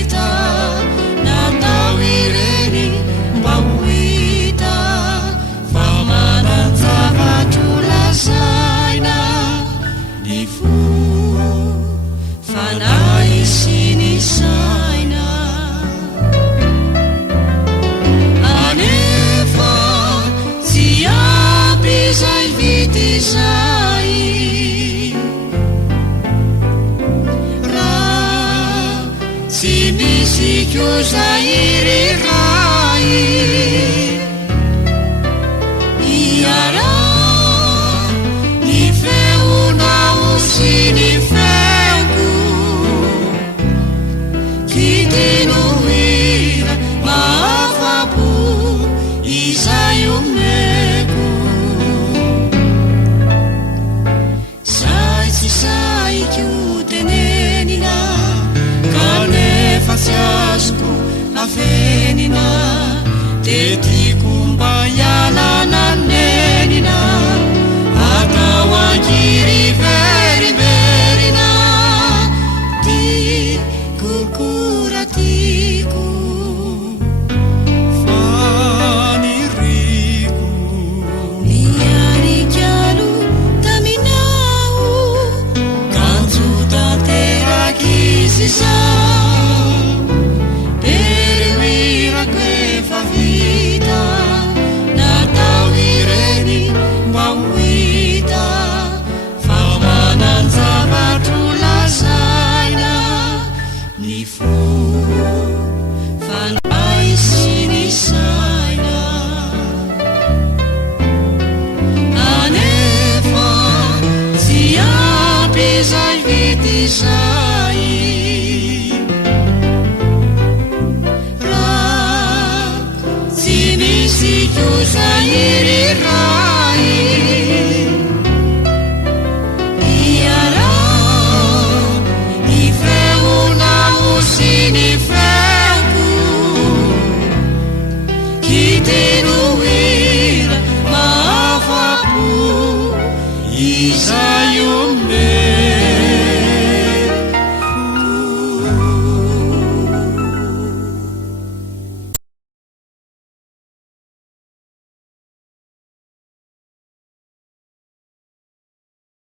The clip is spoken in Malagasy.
vita natao ireny mba ho hita fa manan-javatro lazaina ny fo fanahy sy ny saina anefa tsy ampy izay vity izay raha tsy misy kosa iriray iara ny feonao sy ny feoko kitino hira mahafapo izay omeko zay tsy saiko tenenina kanefa tsy azoko afenina tetiko mba hialana nenina atao ankiry veriverina ty kokoratiko faniriko niarikalo taminao kanjo tanterakizy zao peroirako efa vita natao ireny mba ho hita fa manan-javatro lazaina ny fo fanahy sy ny saina anefa tsy ampy izay vity izay